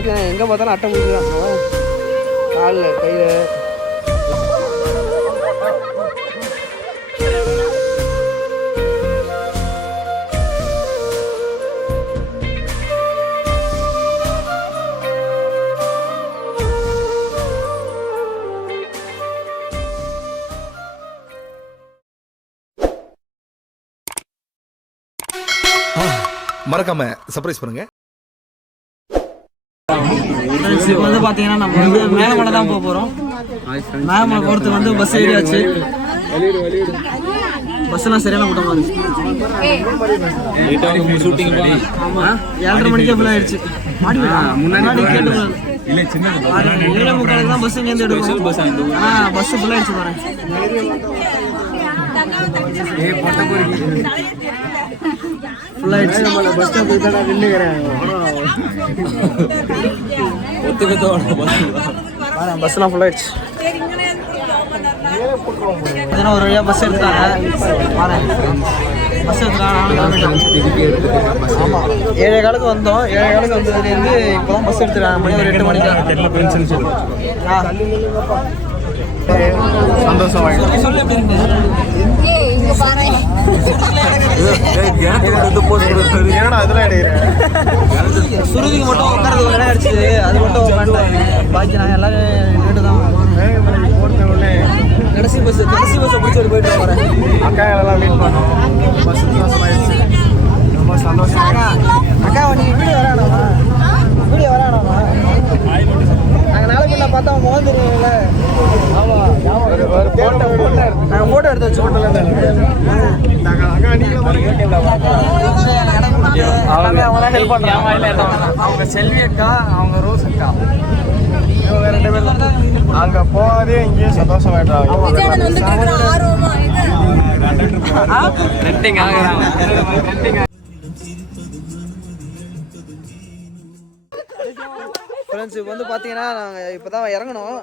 பார்த்தீங்கன்னா எங்கே பார்த்தாலும் அட்டை பிடிக்கிறாங்க காலில் கையில். மறக்காம சர்ப்ரைஸ் பண்ணுங்க. இப்போ வந்து பார்த்தீங்கன்னா நம்ம வந்து மேகமலை தான் போக போகிறோம். மேகமலை போகிறதுக்கு வந்து பஸ் ஏறியாச்சு. பஸ்ஸெல்லாம் சரியான கூட்டமாக இருக்கு. ஆமாம் 7:30 மணிக்கே ஃபுல்லாக ஆயிடுச்சு. முன்னாடி கேட்டு 7:45 தான் பஸ் இங்கேருந்து எடுக்கும். பஸ் ஃபுல்லாக ஆயிடுச்சு பாருங்க. ஃபுல்லாகிடுச்சு. நம்மள பஸ் ஸ்டாப் போய் நின்றுக்கிறேன். பஸ்லாம் ஃபுல்லாகிடுச்சு. இதெல்லாம் ஒரு வழியாக பஸ் எடுத்துட்டாங்க. பஸ் எடுத்துட்டாங்க. ஆமாம் 7:15 வந்தோம். 7:15 வந்ததுலேருந்து இப்போ தான் பஸ் எடுத்துட்டாங்க. மணி ஒரு 8 மணிக்கு. சந்தோஷம். சுருதிக்கு மட்டும் உட்காரது ஒரு இடம் அடிச்சுது. அது மட்டும் உட்காந்துட்டாங்க. பாக்கி நாங்கள் எல்லாரும் வீட்டு தான் கடைசி பஸ்ஸை பிடிச்சி போயிட்டு வரேன். அக்காங்களெல்லாம் மீட் பண்ணோம். பஸ் சந்தோஷமாயிடுச்சு. ரொம்ப சந்தோஷம். அக்கா நீங்கள் வீடியோ வரானாமா? வீடியோ வரானாமா? நாங்கள் நாளைக்கு நான் பார்த்தா மோகன் தெரியுங்கள. ஆமாம் நாங்கள் ஃபோட்டோ எடுத்து வச்சு அவங்க தான் ஹெல்ப் பண்ணுறாங்க. அவங்க செல்வி அக்கா, அவங்க ரோஸ் அக்கா, இவங்க 2 பேர் தான். அங்கே போகாதே இங்கேயும் சந்தோஷமாயிட்டாங்க. ஃப்ரெண்ட்ஸ் இப்போ வந்து பார்த்தீங்கன்னா நாங்கள் இப்போ தான் இறங்கணும்.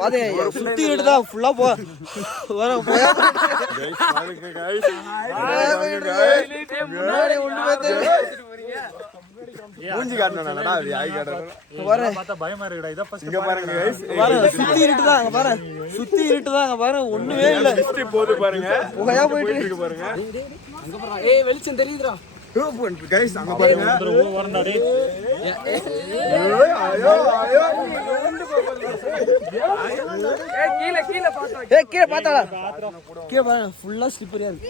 பார்த்தீங்க சுற்றிக்கிட்டு தான் ஃபுல்லாக சுத்தி இருட்டு தான். அங்கே பாரு, சுத்தி இருட்டு தான். அங்கே பாரு, ஒண்ணுமே இல்லை. புகையா போயிட்டு இருக்கு பாருங்க. வெளிச்சம் தெரியுதுடா. அங்க பாருங்க. கீழே பாத்தாளா? கீழே பாருங்க, ஃபுல்லா ஸ்லிப்பரியா இருக்கு.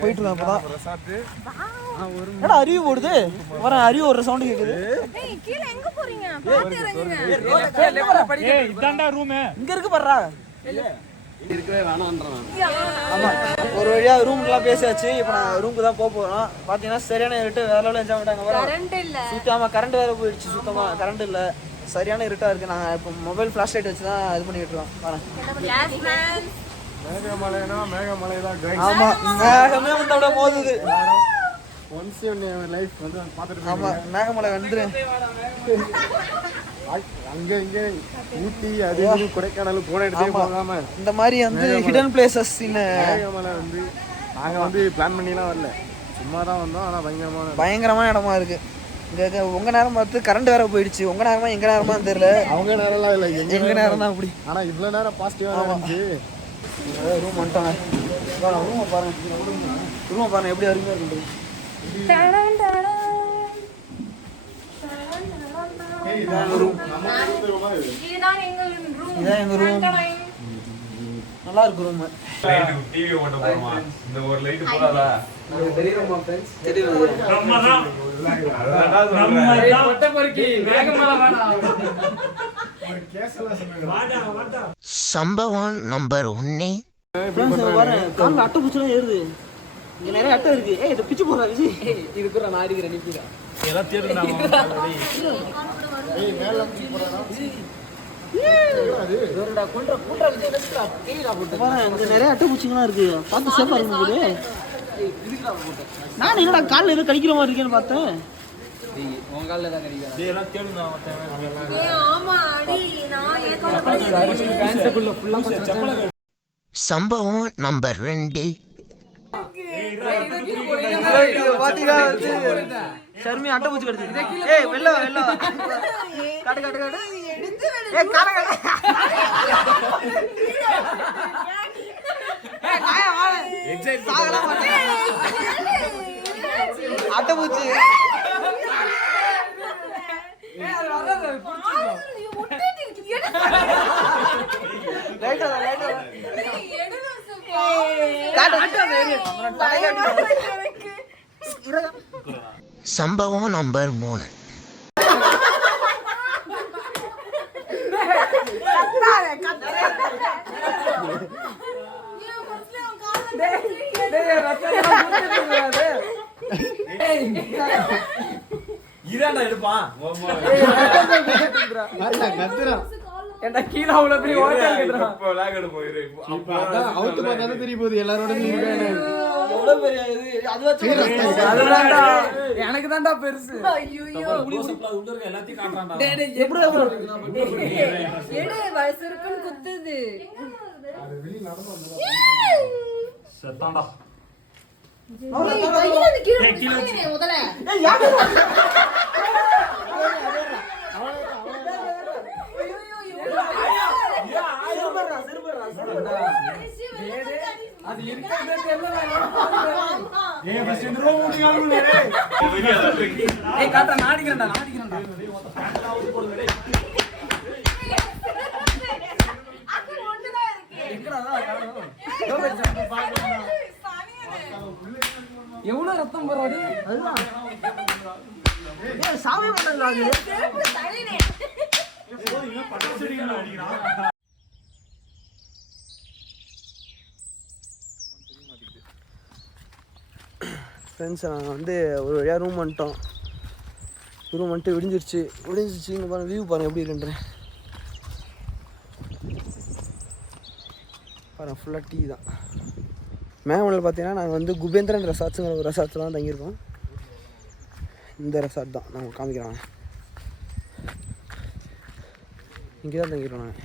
போயிட்டு இருக்கோம். அப்பதான் அருவி ஓடுது. வர அருவி ஓடுற சவுண்ட் கேக்குது. இங்க இருக்கு பாருடா. இருக்கவே வேணான்றான். ஆமா ஒரு வழியா ரூம்லாம் பேசியாச்சு. இப்போ நான் ரூமுக்கு தான் போக போறோம். பாத்தீங்கன்னா சரியான இருட்டு. வேற லெவல்ல என்ஜாய் பண்ணிட்டாங்க. சுத்தமா கரண்ட் வேற போயிடுச்சு. சுத்தமா கரண்ட் இல்ல. சரியான இருட்டா இருக்கு. நாங்க இப்போ மொபைல் ஃபிளாஷ் லைட் வச்சு தான் இது பண்ணிட்டு இருக்கோம். மேகமலைனா மேகமலை தான் गाइस. ஆமா மேகமே வந்து அப்படியே மோதுது. ஒன்ஸ் இன் லைஃப் வந்து பாத்துட்டு. ஆமா மேகமலை வந்து அங்க இங்க ஊட்டி அது கொடைக்கானல் போன இடத்துக்கு போகாம இந்த மாதிரி வந்து ஹிடன் பிளேசஸ் மேகமலை வந்து நாங்க வந்து பிளான் பண்ணிலாம் வரல. சும்மா தான் வந்தோம். ஆனா பயங்கரமான இடமா இருக்கு. இங்க உங்க நேரம் பார்த்து கரண்ட் வேற போயிடுச்சு. உங்க நேரமா எங்க நேரமா தெரியல. அவங்க நேரம்லாம் இல்லை, எங்க நேரம் தான் அப்படி. ஆனா இவ்வளவு நேரம் பாசிட்டிவா இருந்துச்சு. ரூம் வந்துட்டாங்க. ரூமை பாருங்க எப்படி அருமையா இருக்கு. நல்லா இருக்கு ரூம். டிவி ஓட்ட போறோமா? இந்த ஒரு லைட் போடாதா? தெரியுமா फ्रेंड्स? தெரியுது. நம்ம தான் நம்ம ஒட்ட பொறுக்கி வேகமால வாடா. ஒரு கேஸ்ல சொன்னாங்க. சம்பவம் நம்பர் 1. फ्रेंड्स பாருங்க கால்ல அட்டை புடிச்சலாம் ஏறுது. இங்க நிறைய அட்டை இருக்கு. ஏய் இது பிச்சு போறா விஜி. இது கூட நான் அடிக்கிறேன் நிப்பிடா. எல்லாம் தேடுறாங்க ஆல்ரெடி. ஏய் மேல பிச்சு போறடா. ஏய் குண்ட்ரா விஜய் வெஸ்டா கீழ போட்டு. பாருங்க இங்க நிறைய அட்டை புடிச்சலாம் இருக்கு. பார்த்து சேஃபா இருங்க போடு. ஏய் இதுக்குடா போட்டு. நான் என்னடா கால்ல ஏதோ கடிக்கிற மாதிரி இருக்கேன்னு பார்த்தேன். டேய் உன் கால்ல தான் கடிக்குதா? டேய் எல்லாம் தேடுங்க மத்தவங்க. ஏய் ஆமா அடி நான் ஏதோ பேன்ஸ்க்குள்ள ஃபுல்லா செப்பல. சம்பவம் நம்பர் 2. ஷர்மி அட்டை பூச்சி கடிச்சு. ஏய் வெள்ள வெள்ள காட்டு காட்டு காட்டு. ஏய் கார கார. ஏய் காயா வா. எக்ஸைட் சாகல மாட்டே. அட்டை பூச்சி. ஏய் அது வரல புடிச்சிக்கோ. லைட்டா லைட்டா. எடுடா சுப்பா. காட்டு காட்டு. இரங்க. சம்பவம் நம்பர் 3. இதாண்டா எடுப்பான் என்ன கீழ அவ்வளோ பெரிய ஓட்டல் இருக்குடா. இப்போ லாக் எடுப்போம் இரு. இப்ப அதான் அவுத்து பார்த்தாலே தெரிய போகுது எல்லாரோட எவ்வளவு பெரிய இது அதுவா அதுதான்டா எனக்கு தான்டா பெருசு. ஐயோ க்ளோஸ்அப்ல உள்ள இருக்க எல்லாத்தையும் காட்றான்டா. டேய் டேய் எப்படி எடு வயசுக்குன்னு குத்துது. அது வெளிய நடந்து வந்தா செத்தான்டா. கையில இருந்து கீழ குத்துறீங்க முதல்ல. ஏய் யாரு அது இருக்கதே தெரியல. ஏய் பஸ் இந்த ரூம் முடியாதுல டேய். ஏய் காட்ட நாடிக்கிறேன்டா நாடிக்கிறேன்டா. அது ஒண்ணுதான் இருக்கு. எங்கடா காணோம். எவ்வளவு ரத்தம் போறாடி. அதுதான் ஏய் சாமி பண்ணல அது. தலையிலே. இவன் பட்ட செடிகள அடிக்குறான். ஃப்ரெண்ட்ஸ் நாங்கள் வந்து ஒரு வழியாக ரூம் வந்துட்டோம். ரூம் வந்துட்டு விடிஞ்சிருச்சு. இங்கே பாருங்கள் வியூ பாருங்கள் எப்படி இருக்குன்றேன். பாருங்கள் ஃபுல்லாக டீ தான். மேமனில் பார்த்தீங்கன்னா நாங்கள் வந்து குபேந்திரன் ரெசார்ட்ஸுங்கிற ஒரு ரெசார்ட்ஸில் தான் தங்கியிருக்கோம். இந்த ரெசார்ட் தான் நாங்கள் காமிக்கிறோம். இங்கே தான் தங்கியிருக்கோம் நாங்கள்.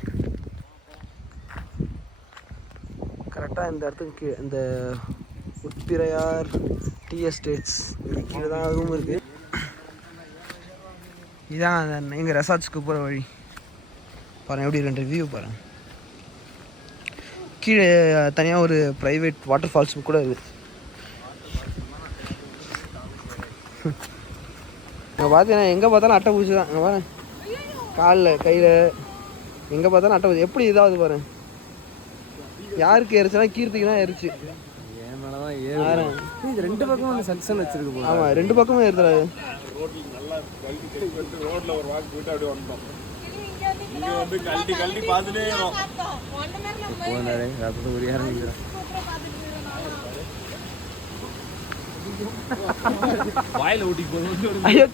கரெக்டாக இந்த இடத்துக்கு இந்த உட்பிரையார் டீ எஸ்டேட்ஸ் கீழே தான் ரூம் இருக்குது. இதான் எங்கள் ரெசார்ட்ஸ்க்கு போகிற வழி. பாருங்கள் எப்படி ரெண்டு வியூ பாருங்கள். கீழே தனியாக ஒரு ப்ரைவேட் வாட்டர் ஃபால்ஸ் கூட இருக்குது. இங்கே பார்த்தீங்கன்னா எங்கே பார்த்தாலும் அட்டை பூச்சி தான். இங்கே பாருங்க காலில் கையில் எங்கே பார்த்தாலும் அட்டை பூச்சி. எப்படி இதாவது பாருங்க. யாருக்கு ஏறிச்சுன்னா கீர்த்திக்கு தான் ஏறிச்சு. ரெண்டு பக்கம் செக்ஷன் வச்சிருக்கு. ஆமா ரெண்டு பக்கமும் ஏறுறாரு. ரோட்ல ஒரு வாக் போயிட்டு அப்படியே வந்தோம். இங்க வந்து கல்டி பாத்துட்டே இருக்கோம். போனாரே ரத்தம் உரிய ஆரம்பிக்குறா. வாயில ஊட்டி போறது. ஐயோ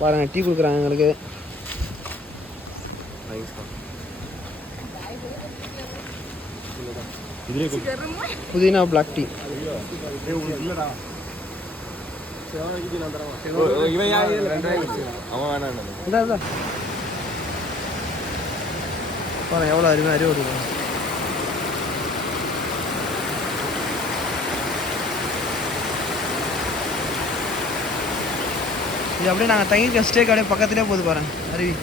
பாருங்க டீ கொடுக்குறாங்க எங்களுக்கு. புதினா பிளாக் டீ. பாருங்க எவ்வளோ அருமையாக அறிவு. இது அப்படியே நாங்கள் தங்கியிருக்க ஸ்டேக் அப்படியே பக்கத்துலேயே போகுது பாருங்க அருவி.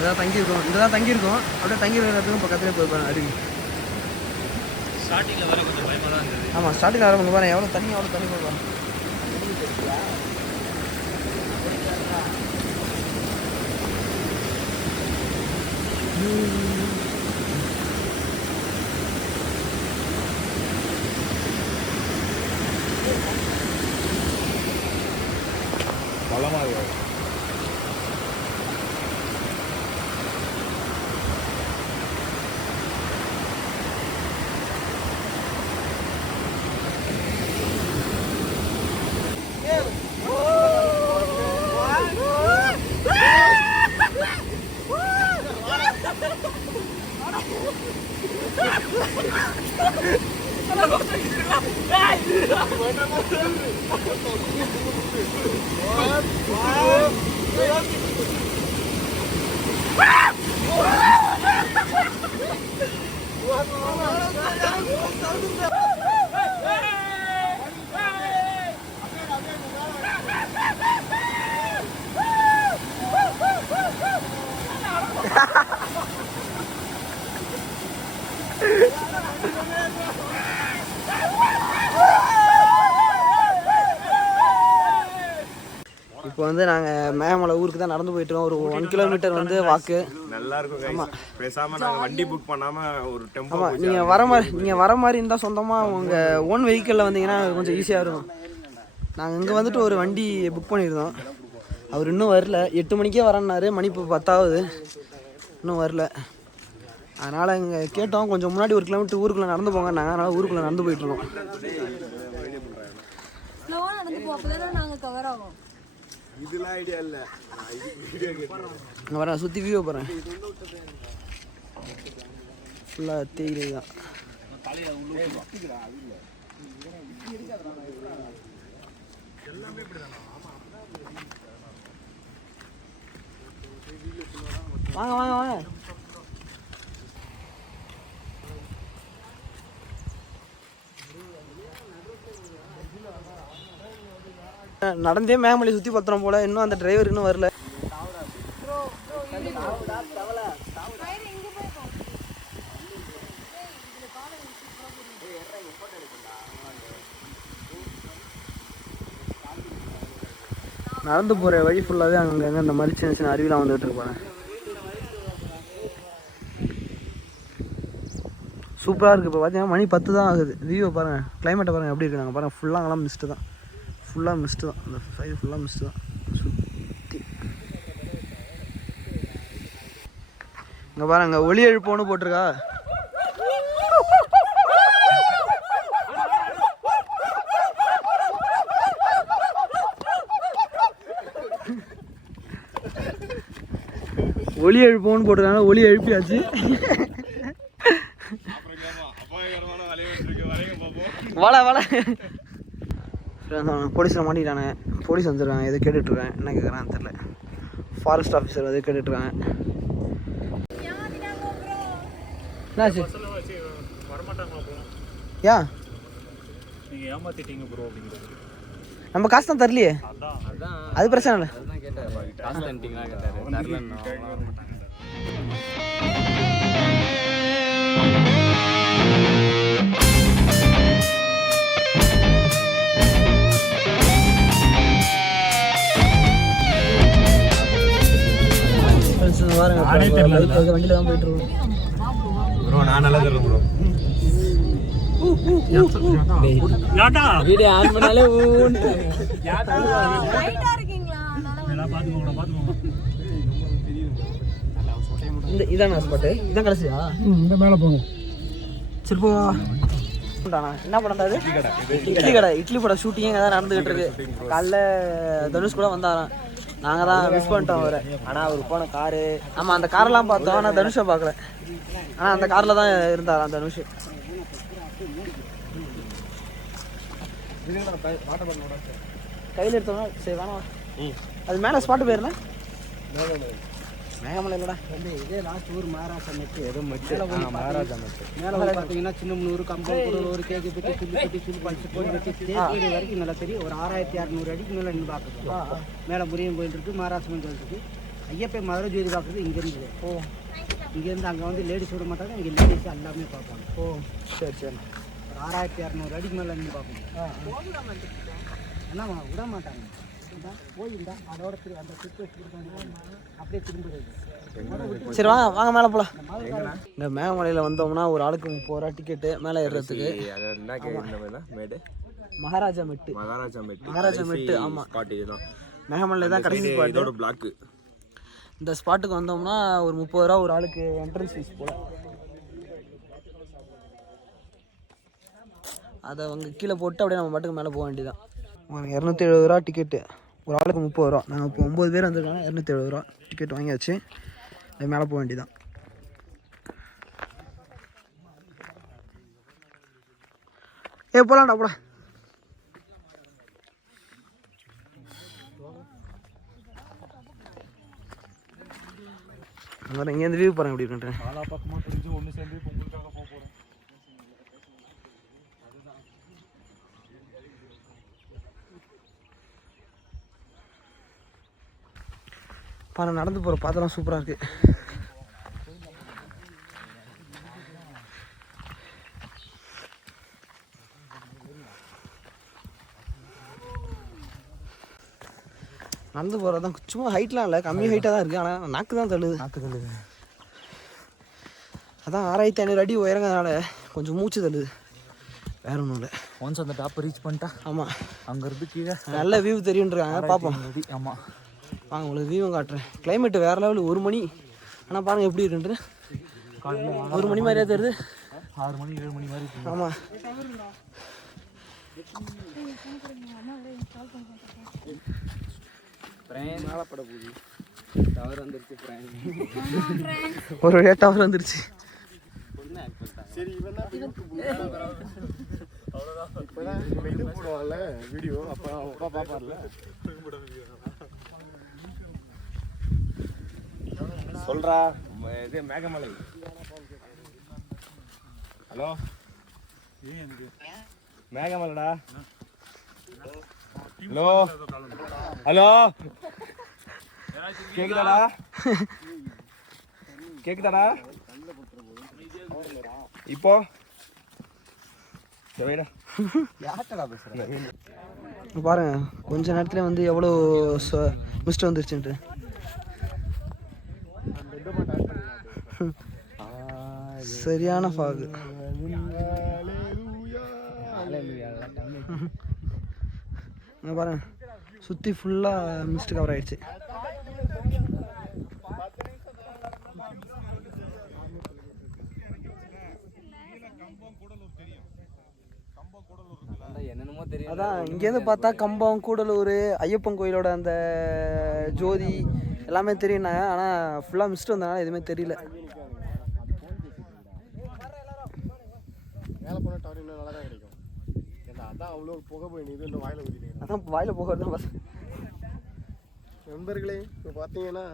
இதான் தங்கியிருக்கோம் அப்படியே தங்கியிருக்கிறதுக்கும் பக்கத்துலேயே போகுது பாருங்க அருவி. ஸ்டார்டிங்ல வர கொஞ்சம் பயமா தான் இருந்தது. ஆமாம் ஸ்டார்டிங்கில் வர கொஞ்சம் பாருங்க எவ்வளோ தண்ணி போகுது. பலமா இருக்கு. Wow! இப்போ வந்து நாங்கள் மேகமலை ஊருக்கு தான் நடந்து போயிட்டுருக்கோம். ஒரு 1 கிலோமீட்டர் வந்து வாக்கு. நல்லா இருக்கும். ஆமாம், பேசாமல் நாங்கள் வண்டி புக் பண்ணாமல் ஒரு டெம்போ. ஆமாம், நீங்கள் வர மாதிரி இருந்தால் சொந்தமாக உங்கள் ஓன் வெஹிக்கிளில் வந்தீங்கன்னா கொஞ்சம் ஈஸியாக இருக்கும். நாங்கள் இங்கே வந்துட்டு ஒரு வண்டி புக் பண்ணியிருந்தோம். அவர் இன்னும் வரல. 8 மணிக்கே வரேன்னாரு. மணி இப்போ 10 இன்னும் வரல. அதனால் இங்கே கேட்டோம், கொஞ்சம் முன்னாடி 1 கிலோமீட்டர் ஊருக்குள்ளே நடந்து போங்க. நாங்கள் அதனால் ஊருக்குள்ளே நடந்து போயிட்டுருக்கோம். ஸ்லோவாக நடந்து போ, அப்போ தானே நாங்கள் கவர் ஆகும். இதெல்லாம் ஐடியா இல்லை. நான் வரேன், சுற்றி வியூ போகிறேன். ஃபுல்லாக தேயிலை தான். வாங்க வாங்க வாங்க. நடந்தே மேகமலை சுற்றி பத்திரம் போல. இன்னும் அந்த டிரைவர் இன்னும் வரல. நடந்து போகிற வழி ஃபுல்லாகவே அங்கங்கே இந்த மாதிரி சின்ன சின்ன அருவிலாம் வந்துட்டு இருப்பாங்க. சூப்பராக இருக்குது. இப்போ பார்த்தீங்கன்னா மணி 10 தான் ஆகுது. வியூவை பாருங்கள், கிளைமேட்டை பாருங்கள் எப்படி இருக்குது. நாங்கள் பாருங்கள், ஃபுல்லாக அங்கெல்லாம் மிஸ்ட்டு தான். ஃபுல்லாக மிஸ்ட்டு தான். அந்த சைடு ஃபுல்லாக மிஸ்ட்டு தான். சுற்றி இங்கே பாருங்க, அங்கே ஒளி எழுப்போன்னு போட்டிருக்கா. ஒளி எழுப்போன்னு போட்டிருக்காங்க. ஒளி எழுப்பியாச்சு. வாழ வாழ போலீஸில் மாட்டிக்கிட்டானே. போலீஸ் வந்துருக்காங்க. எது கேட்டுட்ருக்கேன், என்ன கேட்குறான்னு தெரில. ஃபாரஸ்ட் ஆஃபீஸர் எது கேட்டுட்ருக்காங்க. என்னாச்சு? ஏன் நம்ம காசு தான் தரலையே. அது பிரச்சனை இல்லை. வண்டியில தான் போயிட்டு இருக்கோம். நான் நல்லா சொல்றேன் ப்ரோ. வீடியோ ஆன் பண்ணாலே ரைட்டா இருக்கீங்களா? இதான் ஸ்பாட்டு. இதான் கடைசியா? இந்த மேலே போங்க. சரி போ. என்ன பண்ணாது? இட்லி கடை. இட்லி பட ஷூட்டிங் தான் நடந்துகிட்டு இருக்கு. காலைல தனுஷ் கூட வந்தாராம். நாங்கள் தான் மிஸ் பண்ணிட்டோம் அவரை. ஆனால் அவர் போன காரு. ஆமாம், அந்த காரெல்லாம் பார்த்தோம். ஆனால் தனுஷை பார்க்கல. ஆனால் அந்த காரில் தான் இருந்தாராம் தனுஷ். கையில் எடுத்தோம்னா சரி வேணாம். அது மேலே ஸ்பாட்டு போயிருந்தேன். மேகமலை இல்லைடா. இதே லாஸ்ட் ஊர் மகாராஜா மெட்டு. ஏதோ மெட்டு. மகாராஜா மெட்டு. மேலே பார்த்தீங்கன்னா சின்னமனூர், கம்பம், குடலூர், கேக்கு பெட்டி, சுள்ளி பழிச்சு போய் வெட்டி தேடி வரைக்கும் நல்லா தெரியும். ஒரு 6600 அடிக்கு மேலே நின்று பார்க்குது. மேலே முருகன் கோயில் இருக்குது, மகாராஷ்டிரன் கோயில் இருக்குது. ஐயப்பன் மதுரை ஜோதி பார்க்குறது இங்கேருந்து. ஓ, இங்கேருந்து அங்கே வந்து லேடிஸ் விட மாட்டாங்க. இங்கே லேடிஸ் எல்லாமே பார்ப்பாங்க. ஓ சரி சரி. ஒரு 6600 அடிக்கு மேலே நின்று பார்ப்போம். என்ன விட மாட்டாங்க. போயிருந்தா அதோட அந்த அப்படியே திரும்புறது. சரி வாங்க வாங்க மேலே போகலாம். இந்த மேகமலையில் வந்தோம்னா ஒரு ஆளுக்கு 30 ரூபா டிக்கெட்டு மேலே ஏறுறதுக்கு. மகாராஜா மெட்டு. மகாராஜா மெட்டு. ஆமாம், மேகமலையில் தான் கடைசி ஸ்பாட்டு. பிளாக்கு. இந்த ஸ்பாட்டுக்கு வந்தோம்னா ஒரு 30 ரூபா ஒரு ஆளுக்கு என்ட்ரன்ஸ் ஃபீஸ் போல். அதை அவங்க கீழே போட்டு அப்படியே நம்ம பாட்டுக்கு மேலே போக வேண்டியதான். 270 ரூபா டிக்கெட்டு ஒரு ஆளுக்கு 30 ரூபா. நாங்கள் இப்போ 9 பேர் வந்திருக்காங்க. 270 ரூபா டிக்கெட் வாங்கியாச்சு. அது மேலே போக வேண்டியதான். போகலாம்டா போடா. வேறு இங்கேருந்து வியூ பாருங்க எப்படி இருக்குன்ட்டு. நாலா பக்கமாக பிரிஞ்சு ஒன்று சேர்ந்து இப்போ உங்களுக்காக போக போகிறேன். பாருங்க நடந்து போகிற பாத்திரம் சூப்பராக இருக்குது. நடந்து போகிறது தான் சும்மா ஹைட்லாம் இல்லை, கம்மி ஹைட்டாக தான் இருக்குது. ஆனால் நாக்கு தான் தள்ளுது. அதான் 6500 அடி உயரங்கிறதுனால கொஞ்சம் மூச்சு தள்ளுது, வேற ஒன்றும் இல்லை. ஒன்ஸ் அந்த டாப்பை ரீச் பண்ணிட்டா ஆமாம் அங்கேருந்து கீழே நல்ல வியூ தெரியுன்றாங்க, பார்ப்போம். ஆமாம் வாங்க உங்களுக்கு வியூவும் காட்டுறேன். கிளைமேட்டு வேறு லெவலு 1 மணி. ஆனால் பாருங்கள் எப்படி இருக்குன்ட்டு. காலையில் 1 மணி மாதிரியே தெரியுது. 6 மணி 7 மணி மாதிரி இருக்கு. ஆமாம் ஒரு வழியாக டவர் வந்துருச்சு. இது போடுவாங்கல்ல வீடியோ, அப்போ அப்பா பார்ப்பார்ல. சொல்றா இது மேகமலை. ஹலோ மேகமலைடா. ஹலோ ஹலோ கேக்குதாடா கேக்குதாடா இப்போ பாருங்க கொஞ்ச நேரத்துல வந்து எவ்வளோ மிஸ்ட் வந்துருச்சுன்ட்டு. சரியான ஃபாகு. பாருங்க சுற்றி ஃபுல்லாக மிஸ்ட் கவர் ஆயிடுச்சு. அதான் இங்கேருந்து பார்த்தா கம்பம், கூடலூர், ஐயப்பன் கோயிலோட அந்த ஜோதி எல்லாமே தெரியும்னாங்க. ஆனால் ஃபுல்லாக மிஸ்ட் வந்தனால எதுவுமே தெரியல. அதான் வாயில் போகிறது தான் நண்பர்களே. இப்போ பார்த்தீங்கன்னா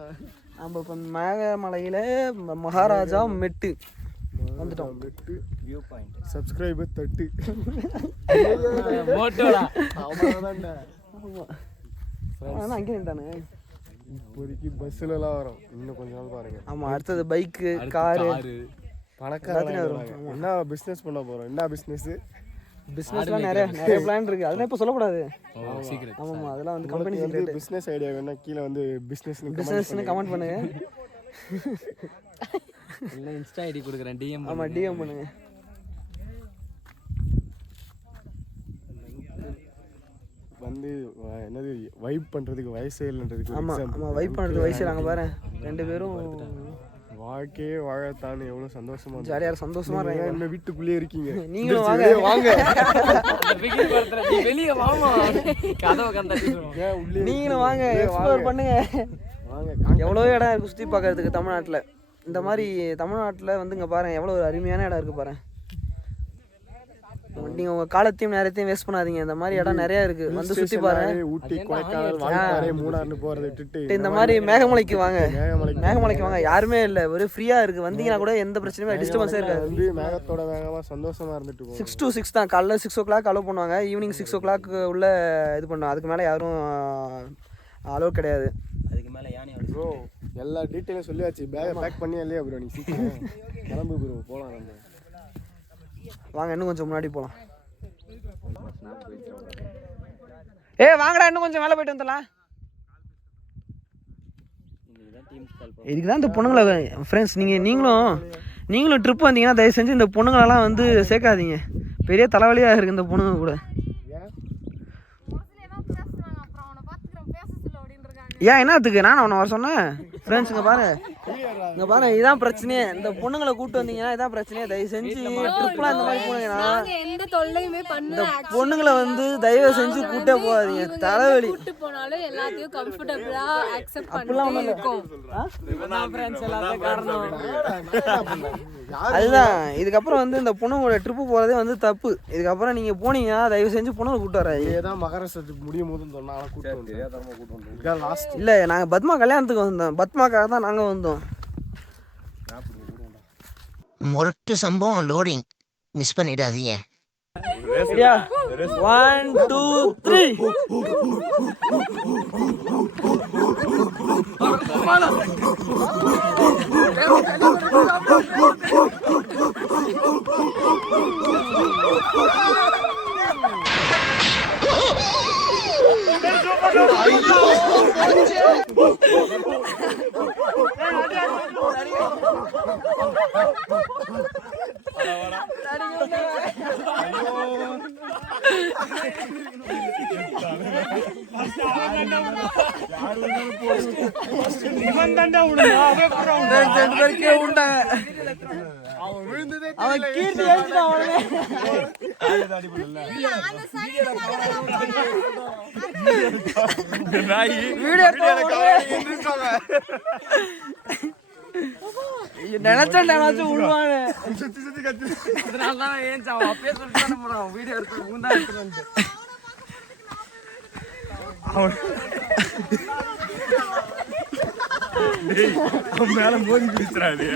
நம்ம இப்போ மேகமலையில் மகாராஜா மெட்டு வந்துட்டோம். மெட்டு வியூ பாயிண்ட் சப்ஸ்கிரைபர் தட்டு அங்கே நின்றானே. இப்போதைக்கு பஸ்ஸுலலாம் வரும், இன்னும் கொஞ்ச நாள் பாருங்க. ஆமாம் அடுத்தது பைக்கு, காரு, பணக்காரங்க வரும். என்ன பிஸ்னஸ் பண்ண போகிறோம்? என்ன பிஸ்னஸ்? பிஸ்னஸ்லாம் நிறைய பிளான் இருக்குது. அதெல்லாம் இப்போ சொல்லக்கூடாது. ஆமாம் அதெல்லாம் வந்து கம்பெனி வந்து பிஸ்னஸ் ஐடியா வேணா கீழே வந்து பிஸ்னஸ்னு கமெண்ட் பண்ணுங்க. இல்லை இன்ஸ்டா ஐடி கொடுக்குறேன், டிஎம். ஆமாம் டிஎம் பண்ணுங்க. வந்து என்னது வைப் பண்ணுறதுக்கு வயசே இல்லைன்றதுக்கு. ஆமாம் ஆமாம் வைப் பண்ணுறது வயசு. நாங்கள் பாரு 2 பேரும் வாழ்க்கையே வாழத்தான் எவ்வளோ சந்தோஷமா ஜாலியாக சந்தோஷமா இருக்காங்க. என்ன வீட்டுக்குள்ளேயே இருக்கீங்க, நீங்களும் வாங்க வாங்க வெளியே வாமா, கதவை நீங்களும் வாங்க எக்ஸ்ப்ளோர் பண்ணுங்க. எவ்வளோ இடம் இருக்குது சுற்றி பார்க்கறதுக்கு தமிழ்நாட்டில். இந்த மாதிரி தமிழ்நாட்டில் வந்து இங்கே பாருங்கள் எவ்வளோ ஒரு அருமையான இடம் இருக்குது பாருங்கள். நீங்கள் உங்கள் காலத்தையும் நேரத்தையும் வேஸ்ட் பண்ணாதீங்க. இந்த மாதிரி இடம் நிறையா இருக்குது, வந்து சுற்றி பாருங்க. ஊட்டி, கொடைக்கானல், வால்பாறை, மூணாறுன்னு போகிறத விட்டுட்டு இந்த மாதிரி மேகமலைக்கு வாங்க. மேகமலைக்கு வாங்க, யாருமே இல்லை, ஒரு ஃப்ரீயாக இருக்குது. வந்தீங்கன்னா கூட எந்த பிரச்சனையும் டிஸ்டர்பன்ஸே இருக்காது. வந்து மேகத்தோட வேகமாக சந்தோஷமா இருந்துட்டு 6 to 6 தான். காலைல 6 o'clock அலோவ் பண்ணுவாங்க, ஈவினிங் 6 o'clock உள்ள இது பண்ணுவாங்க. அதுக்கு மேலே யாரும் அலோவ் கிடையாது. அதுக்கு மேலே யானை ப்ரோ எல்லா டீட்டெயிலும் சொல்லியாச்சு. பேக்கை பேக் பண்ணியா இல்லையா ப்ரோ? நீ சீக்கிரம் கிளம்பு ப்ரோ, போகலாம் நம்ம. வாங்க இன்னும் கொஞ்சம் முன்னாடி போகலாம். வாங்கடா இன்னும் கொஞ்சம் மேலே போயிட்டு வந்துடலாம். இதுக்கு தான் இந்த பொண்ணுங்களை ஃப்ரெண்ட்ஸ் நீங்களும் ட்ரிப் வந்தீங்கன்னா தயவு செஞ்சு இந்த பொண்ணுங்களெல்லாம் வந்து சேர்க்காதீங்க. பெரிய தலைவலியாக இருக்குது இந்த பொண்ணுங்க கூட. ஏன் என்னத்துக்கு நான் அவனை வர சொன்னேன்? ஃப்ரெண்ட்ஸ் இங்கே பாரு இதான் பிரச்சனையே. இந்த பொண்ணுங்களை கூப்பிட்டு வந்தீங்கன்னா இதான் பிரச்சனையே. தயவு செஞ்சு ட்ரிப்லாம் இந்த மாதிரி போனீங்கன்னா இந்த பொண்ணுங்களை வந்து தயவு செஞ்சு கூட்டே போகாதீங்க, தலைவலி. அதுதான் இதுக்கப்புறம் வந்து இந்த பொண்ணுங்களோட ட்ரிப்பு போகிறதே வந்து தப்பு. இதுக்கப்புறம் நீங்கள் போனீங்கன்னா தயவு செஞ்சு பொண்ணுங்களை கூப்பிட்டு வராது. ஏதான் மகாராஷ்டிரத்துக்கு முடியும் போதுன்னு சொன்னாலும் கூப்பிட்டு வந்து இல்லை, நாங்கள் பத்மா கல்யாணத்துக்கு வந்தோம். பத்மாக்காக தான் நாங்கள் வந்தோம். முரட்டு சம்பவம் லோடிங் மிஸ் பண்ணிடாதீங்க. சரியா 1 2 3 அவன் கீர்த்தி ஏறிட்டான் அவனே. அந்த சைடுல நினைச்சும் விழுவானு. அதனாலதான் ஏன் அவன் அப்பயே சொல்லிட்டு போறான் வீடியோ எடுத்து முந்தா எடுத்துட்டு மேல மோதி பிடிச்சாரு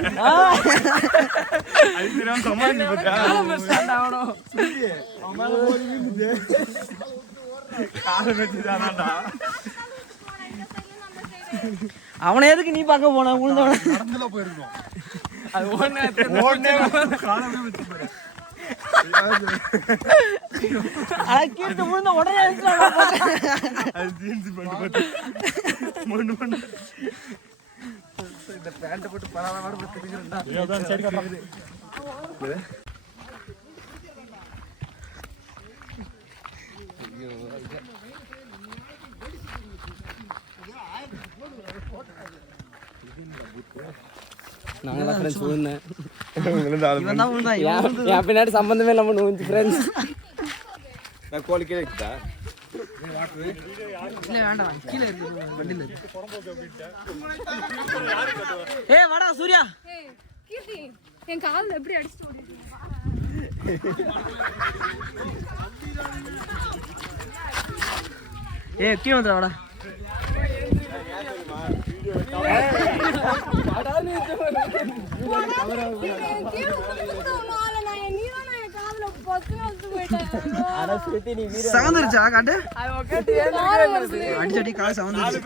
அவனை எதுக்கு நீ பார்க்க போன விழுந்தவன? கீர்த்து விழுந்த உடனே இந்த பேண்ட் போட்டு பின்னாடி சம்பந்தமே இல்லாம நோஞ்சு ஃப்ரெண்ட்ஸ். வேண்டாம் கீழே இருக்கு வண்டியில இருக்கு. ஏய் வாடா சூர்யா. கீர்த்தி என் கால்ல எப்படி அடிச்சிட்டு ஓடிட்டு ஏய் கீழே வந்துடா வாடா. சவந்துருச்சா காட்டு அடிச்சடி கால சவந்துருச்சு.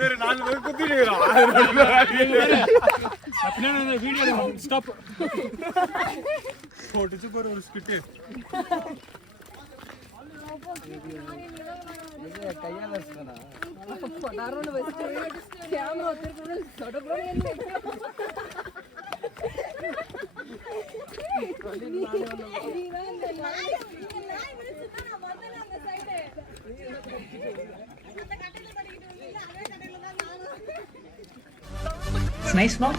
Nice, no?